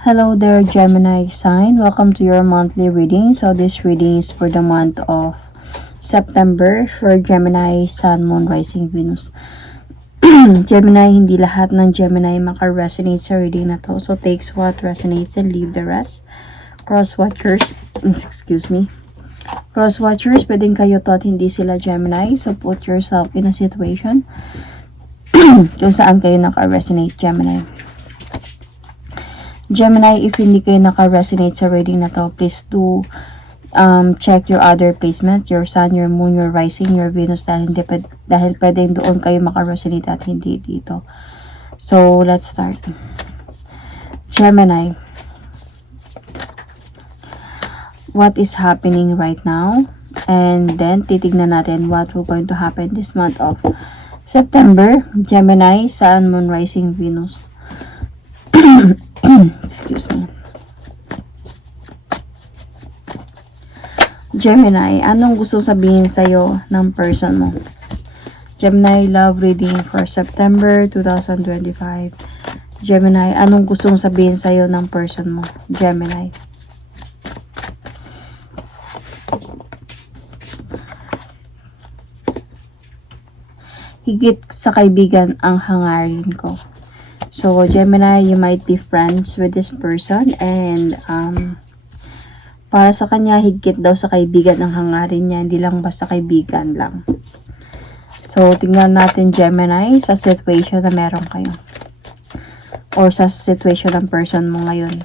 Hello there, Gemini sign. Welcome to your monthly reading. So this reading is for the month of September for Gemini, Sun, Moon, Rising, Venus. Gemini, hindi lahat ng Gemini maka-resonate sa reading na to. So takes what resonates and leave the rest. Cross-watchers, excuse me. Cross-watchers, pwedeng kayo to at hindi sila Gemini. So put yourself in a situation kung saan kayo naka-resonate, Gemini. Gemini, if hindi kayo naka-resonate sa reading na to, please do check your other placements, your Sun, your Moon, your Rising, your Venus, dahil pwedeng doon kayo maka-resonate at hindi dito. So, let's start. Gemini, what is happening right now? And then, titignan natin what will going to happen this month of September. Gemini, Sun, Moon, Rising, Venus. Excuse me. Gemini, anong gusto sabihin sa'yo ng person mo? Gemini, love reading for September 2025. Gemini, anong gustong sabihin sa'yo ng person mo? Gemini. Higit sa kaibigan ang hangarin ko. So, Gemini, you might be friends with this person and para sa kanya, higit daw sa kaibigan ang hangarin niya, hindi lang basta kaibigan lang. So, tingnan natin, Gemini, sa situation na meron kayo. Or sa situation ng person mo ngayon.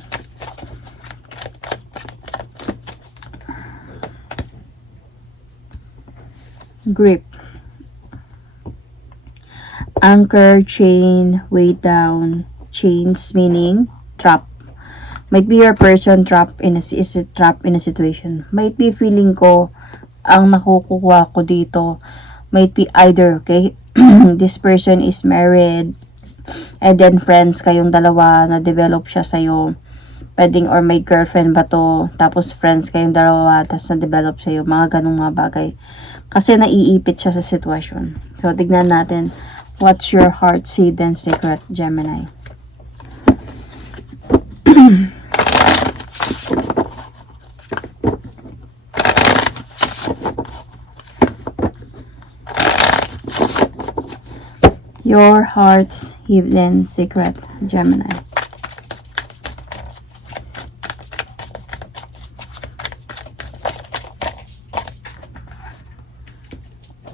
Grip. Anchor, chain, weight down, chains meaning trap. Might be your person trapped in a situation. Might be feeling ko ang nakukuha ko dito. Might be either, okay, this person is married and then friends kayong dalawa, na develop siya sa'yo. Pwedeng or may girlfriend ba to, tapos friends kayong dalawa, tapos na develop sa'yo. Mga ganung mga bagay. Kasi naiipit siya sa sitwasyon. So, tignan natin. What's your heart's hidden secret, Gemini? Your heart's hidden secret, Gemini.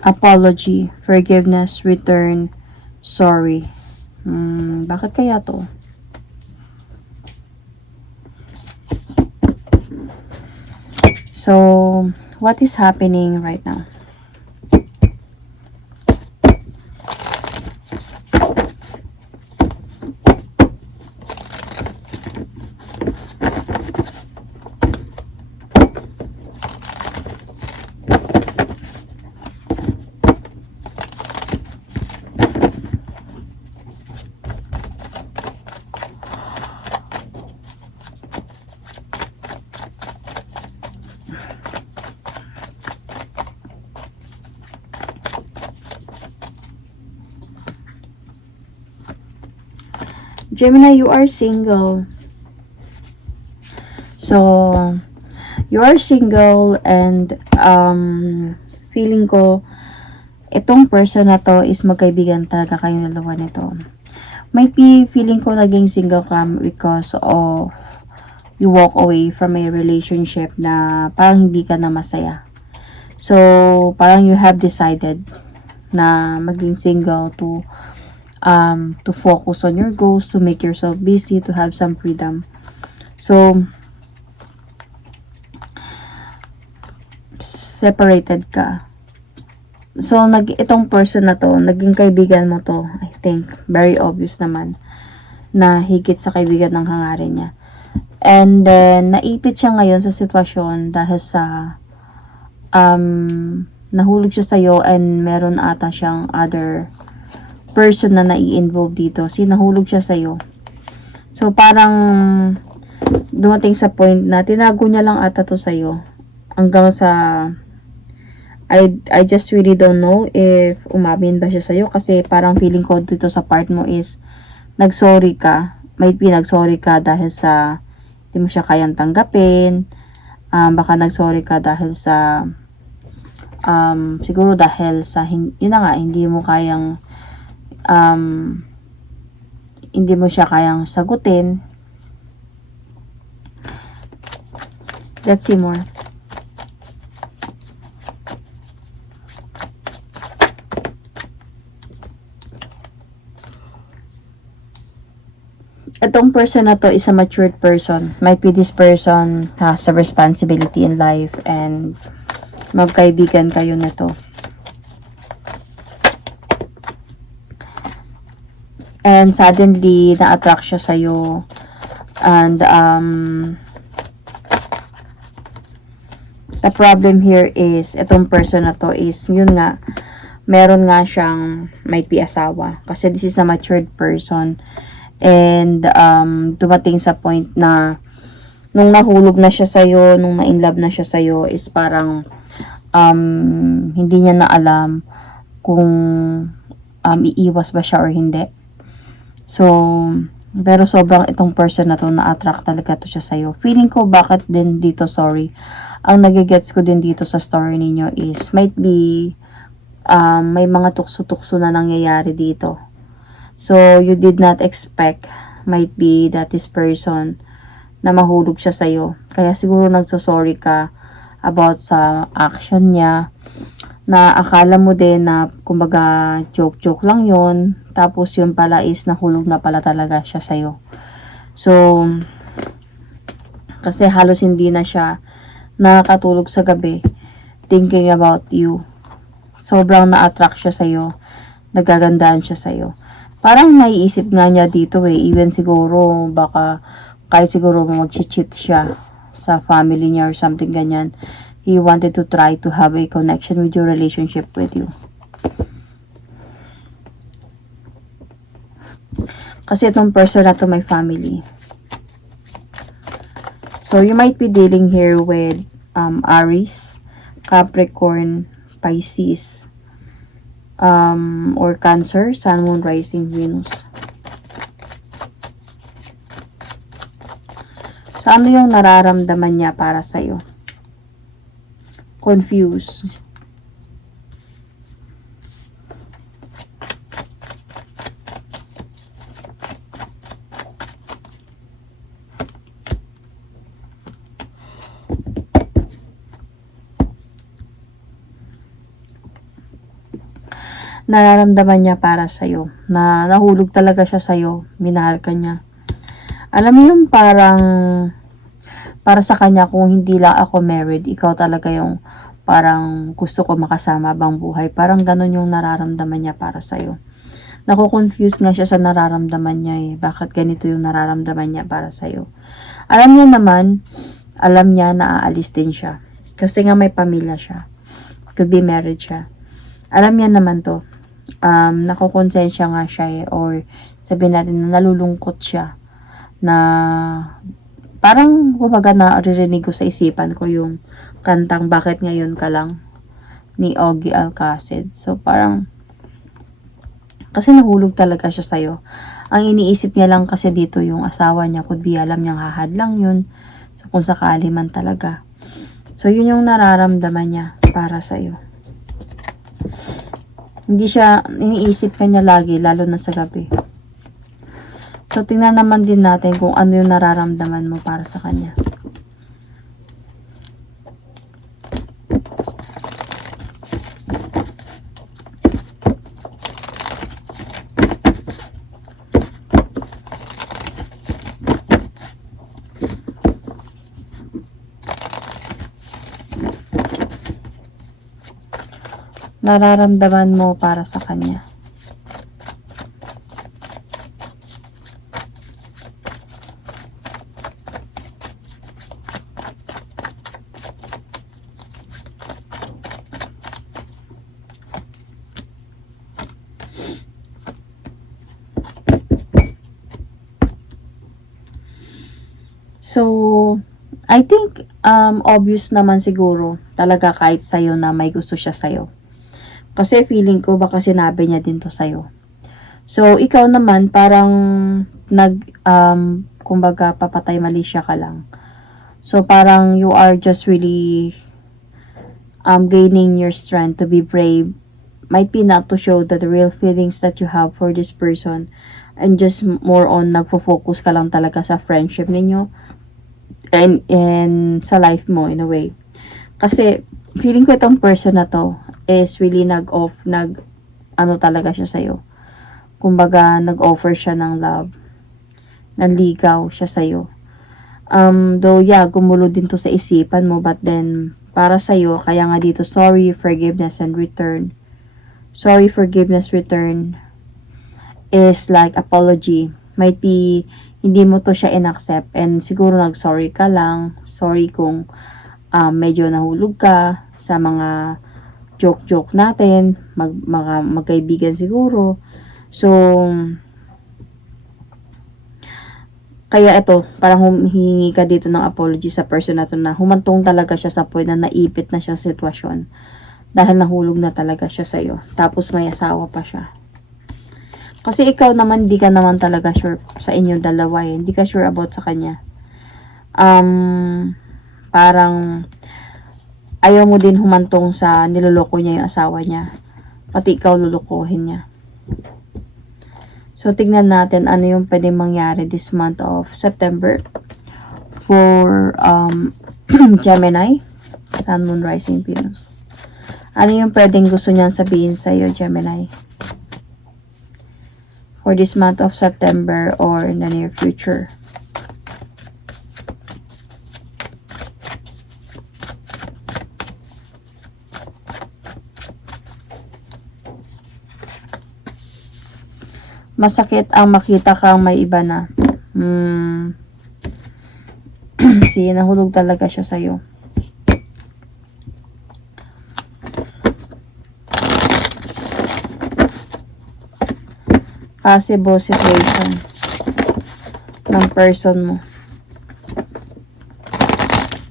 Apology, forgiveness, return, sorry. Bakit kaya to? So, what is happening right now? Gemini, you are single. So, you are single and feeling ko itong person na to is magkaibigan talaga kayong dalawa nito. Might be feeling ko naging single ka because of you walk away from a relationship na parang hindi ka na masaya. So, parang you have decided na maging single to focus on your goals, to make yourself busy, to have some freedom. So, separated ka. So, itong person na to, naging kaibigan mo to, I think, very obvious naman, na higit sa kaibigan ng hangarin niya. And then, naipit siya ngayon sa sitwasyon dahil sa, nahulog siya sa'yo and meron ata siyang other person na nai-involve dito. Sinahulog siya sa'yo. So, parang dumating sa point na tinago niya lang ata to sa'yo. Hanggang sa I just really don't know if umamin ba siya sa'yo. Kasi parang feeling ko dito sa part mo is nagsorry ka. may pinag-sorry ka dahil sa hindi mo siya kayang tanggapin. Baka nag-sorry ka dahil sa siguro dahil sa yun na nga, hindi mo siya kayang sagutin. Let's see more. Itong person na to is a matured person. Might be this person has a responsibility in life and magkaibigan kayo nito. And suddenly, na-attract siya sa'yo. And the problem here is, itong person na to is, yun nga, meron nga siyang might be asawa. Kasi this is a matured person. And dumating sa point na nung nahulog na siya sa'yo, nung na-inlove na siya sa'yo, is parang hindi niya na alam kung iiwas ba siya or hindi. So, pero sobrang itong person na to, na-attract talaga to siya sa'yo. Feeling ko bakit din dito, sorry. Ang nagigets ko din dito sa story ninyo is, might be, may mga tukso-tukso na nangyayari dito. So, you did not expect, might be that this person, na mahulog siya sa'yo. Kaya siguro nagsosorry ka about sa action niya, na akala mo din na, kumbaga, joke-joke lang yon. Tapos yun pala is nahulog na pala talaga siya sa'yo. So, kasi halos hindi na siya nakakatulog sa gabi, thinking about you. Sobrang na-attract siya sa'yo, nagagandaan siya sa'yo. Parang naiisip nga niya dito even siguro, baka, kahit siguro mag-cheat siya sa family niya or something ganyan. He wanted to try to have a connection with your relationship with you. Kasi itong person na to may family. So, you might be dealing here with Aries, Capricorn, Pisces, or Cancer, Sun, Moon, Rising, Venus. So, ano yung nararamdaman niya para sa'yo? Confused. Nararamdaman niya para sa'yo, na nahulog talaga siya sa'yo, minahal ka niya. Alam mo yung parang, para sa kanya, kung hindi lang ako married, ikaw talaga yung parang gusto ko makasama bang buhay. Parang ganun yung nararamdaman niya para sa'yo. Naku-confuse nga siya sa nararamdaman niya Bakit ganito yung nararamdaman niya para sa'yo? Alam niya na aalis din siya. Kasi nga may pamilya siya. Could be married siya. Alam niya naman to. Nakukonsensya nga siya or sabihin natin na nalulungkot siya na parang kumbaga naririnig ko sa isipan ko yung kantang Bakit Ngayon Ka Lang ni Ogie Alcacid. So parang kasi nahulog talaga siya sa'yo. Ang iniisip niya lang kasi dito yung asawa niya, could be alam niyang hahadlang yun. So kung sakali man talaga. So yun yung nararamdaman niya para sa'yo. Hindi siya, iniisip ka niya lagi, lalo na sa gabi. So, tingnan naman din natin kung ano yung nararamdaman mo para sa kanya. Nararamdaman mo para sa kanya. So, I think obvious naman siguro talaga kahit sa'yo na may gusto siya sa'yo. Kasi feeling ko baka sinabi niya din to sa'yo. So, ikaw naman, parang kumbaga, papatay mali siya ka lang. So, parang you are just really gaining your strength to be brave. Might be not to show the real feelings that you have for this person. And just more on, nagfo-focus ka lang talaga sa friendship ninyo. And sa life mo, in a way. Kasi, feeling ko itong person na to is really ano talaga siya sa'yo. Kumbaga, nag-offer siya ng love. Nanligaw siya sa'yo. Though, yeah, gumulo din to sa isipan mo, but then, para sa'yo, kaya nga dito, sorry, forgiveness, and return. Sorry, forgiveness, return is like apology. Might be, hindi mo to siya in-accept, and siguro nag-sorry ka lang. Sorry kung medyo nahulog ka sa mga joke-joke natin, magkaibigan siguro. So, kaya ito, parang humihingi ka dito ng apology sa person na to na humantong talaga siya sa point na naipit na siya sa sitwasyon. Dahil nahulog na talaga siya sa'yo. Tapos may asawa pa siya. Kasi ikaw naman, di ka naman talaga sure sa inyong dalawa eh. Hindi ka sure about sa kanya. Parang ayaw mo din humantong sa niloloko niya yung asawa niya. Pati ikaw lulukohin niya. So, tignan natin ano yung pwede mangyari this month of September for Gemini, Sun, Moon, Rising, Venus. Ano yung pwedeng gusto niyang sabihin sa iyo, Gemini? For this month of September or in the near future. Masakit ang makita kang may iba na. See, nahulog talaga siya sa'yo. Possible situation ng person mo.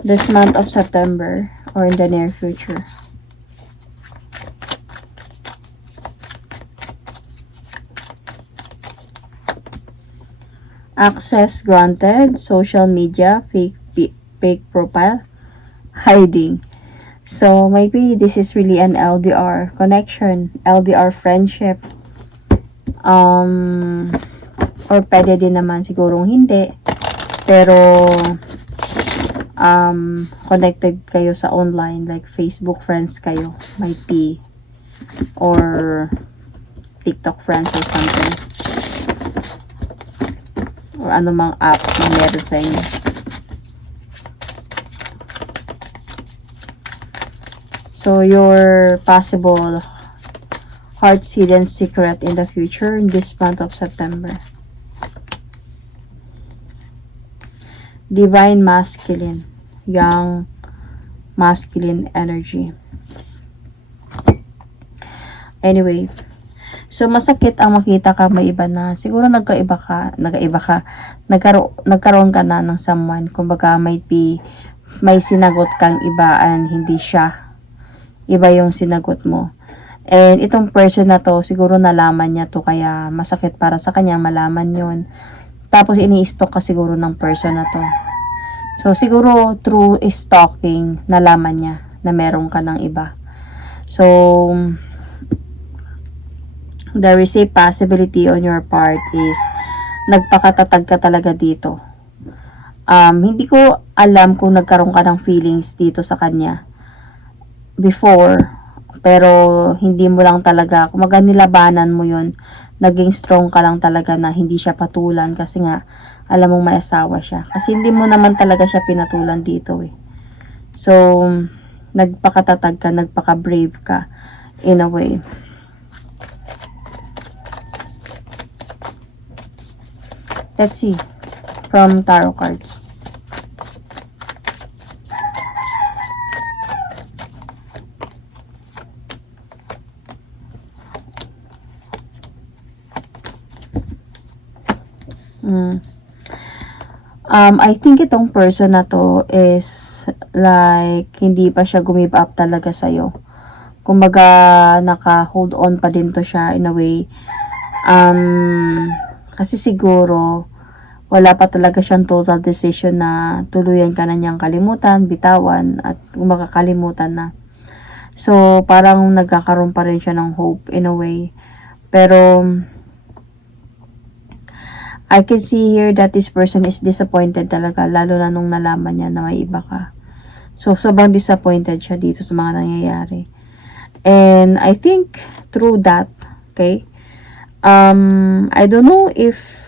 This month of September or in the near future. Access granted, social media, fake profile, hiding. So, maybe this is really an LDR connection, LDR friendship. Or pwede din naman sigurong hindi. Pero, connected kayo sa online, like Facebook friends kayo, might be. Or, TikTok friends or something. Or anumang app na meron sa inyo. So, your possible heart's hidden secret in the future in this month of September. Divine masculine, young masculine energy. Anyway, so masakit ang makita ka may iba na. Siguro nagkaroon ka na ng someone. Kumbaga may sinagot kang iba and hindi siya. Iba yung sinagot mo. And itong person na to, siguro nalaman niya to, kaya masakit para sa kanya malaman yun. Tapos ini-stalk ka siguro ng person na to. So siguro through stalking, nalaman niya na meron ka ng iba. So, there is a possibility on your part is nagpakatatag ka talaga dito. Hindi ko alam kung nagkaroon ka ng feelings dito sa kanya before, pero hindi mo lang talaga, kumaga nilabanan mo yun, naging strong ka lang talaga na hindi siya patulan kasi nga alam mong may asawa siya. Kasi hindi mo naman talaga siya pinatulan dito eh. So, nagpakatatag ka, nagpaka-brave ka in a way. Let's see from tarot cards. I think itong person na to is like hindi pa siya gumive up talaga sa'yo. Kumbaga naka-hold on pa din to siya in a way. Kasi siguro, wala pa talaga siyang total decision na tuluyan ka na niyang kalimutan, bitawan, at makakalimutan na. So, parang nagkakaroon pa rin siya ng hope in a way. Pero, I can see here that this person is disappointed talaga, lalo na nung nalaman niya na may iba ka. So, sobrang disappointed siya dito sa mga nangyayari. And I think through that, okay, I don't know if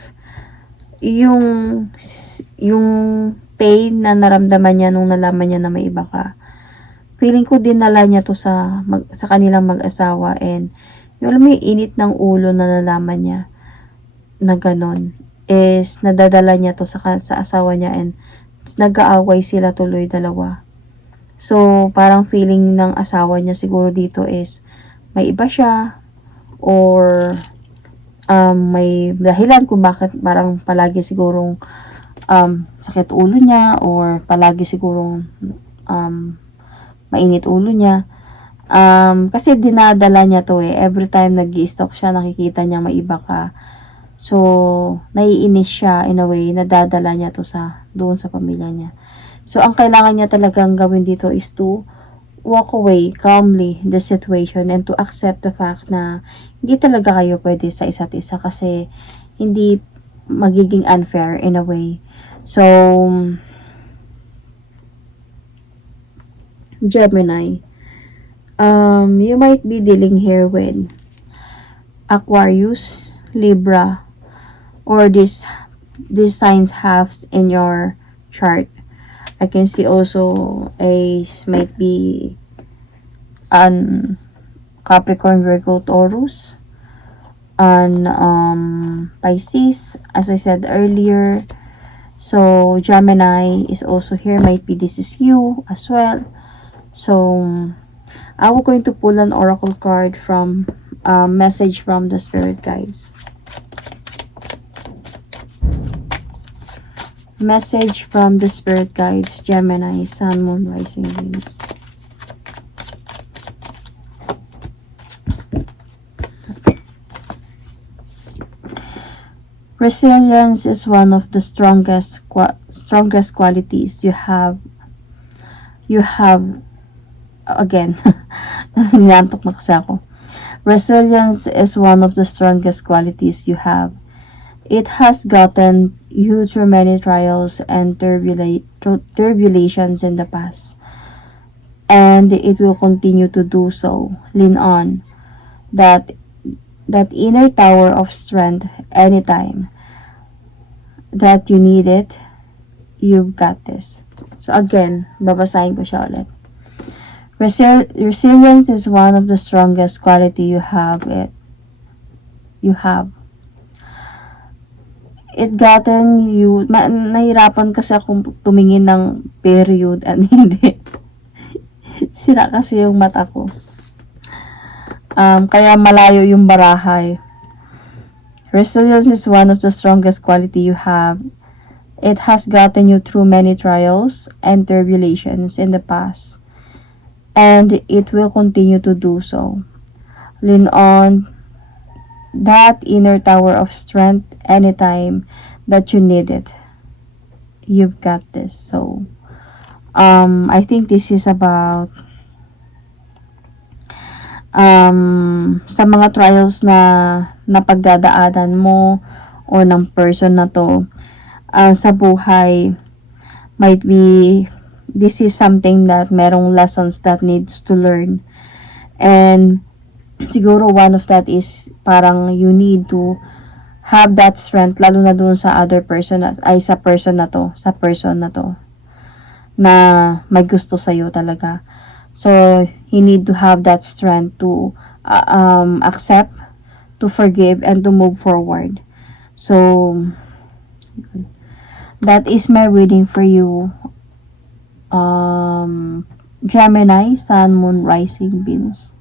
yung pain na naramdaman niya nung nalaman niya na may iba ka, feeling ko dinala niya to sa kanilang mag-asawa, and yung alam mo yung init ng ulo na nalaman niya na ganon, is nadadala niya to sa asawa niya, and nag-aaway sila tuloy dalawa. So, parang feeling ng asawa niya siguro dito is may iba siya, or may dahilan kung bakit parang palagi sigurong sakit ulo niya, or palagi sigurong mainit ulo niya. Kasi dinadala niya to every time nag-i-stalk siya, nakikita niya may iba ka. So, naiinis siya in a way, nadadala niya to doon sa pamilya niya. So, ang kailangan niya talagang gawin dito is to walk away calmly the situation, and to accept the fact na hindi talaga kayo pwede sa isa't isa, kasi hindi magiging unfair in a way. So, Gemini, you might be dealing here with Aquarius, Libra, or these signs have in your chart. I can see also might be an Capricorn, Virgo, Taurus, and Pisces, as I said earlier. So Gemini is also here, might be this is you as well. So I will going to pull an oracle card from message from the spirit guides. Message from the spirit guides, Gemini, Sun, Moon, Rising, Venus. Resilience is one of the strongest qualities you have. Again, nangantok na kasi ako. Resilience is one of the strongest qualities you have. It has gotten you through many trials and tribulations in the past, and it will continue to do so. Lean on that inner tower of strength anytime that you need it. You've got this. So again, babasahin ko siya ulit. Resilience is one of the strongest quality you have. It gotten you, nahirapan kasi akong tumingin ng period and hindi. Sira kasi yung mata ko. Kaya malayo yung barahay. Resilience is one of the strongest quality you have. It has gotten you through many trials and tribulations in the past, and it will continue to do so. Lean on that inner tower of strength anytime that you need it. You've got this. So I think this is about sa mga trials na napagdadaanan mo o ng person na to sa buhay. Might be this is something that merong lessons that needs to learn, and siguro one of that is parang you need to have that strength, lalo na dun sa other person, sa person na to na may gusto sa'yo talaga. So you need to have that strength to accept, to forgive, and to move forward. So that is my reading for you, Gemini, Sun, Moon, Rising, Venus.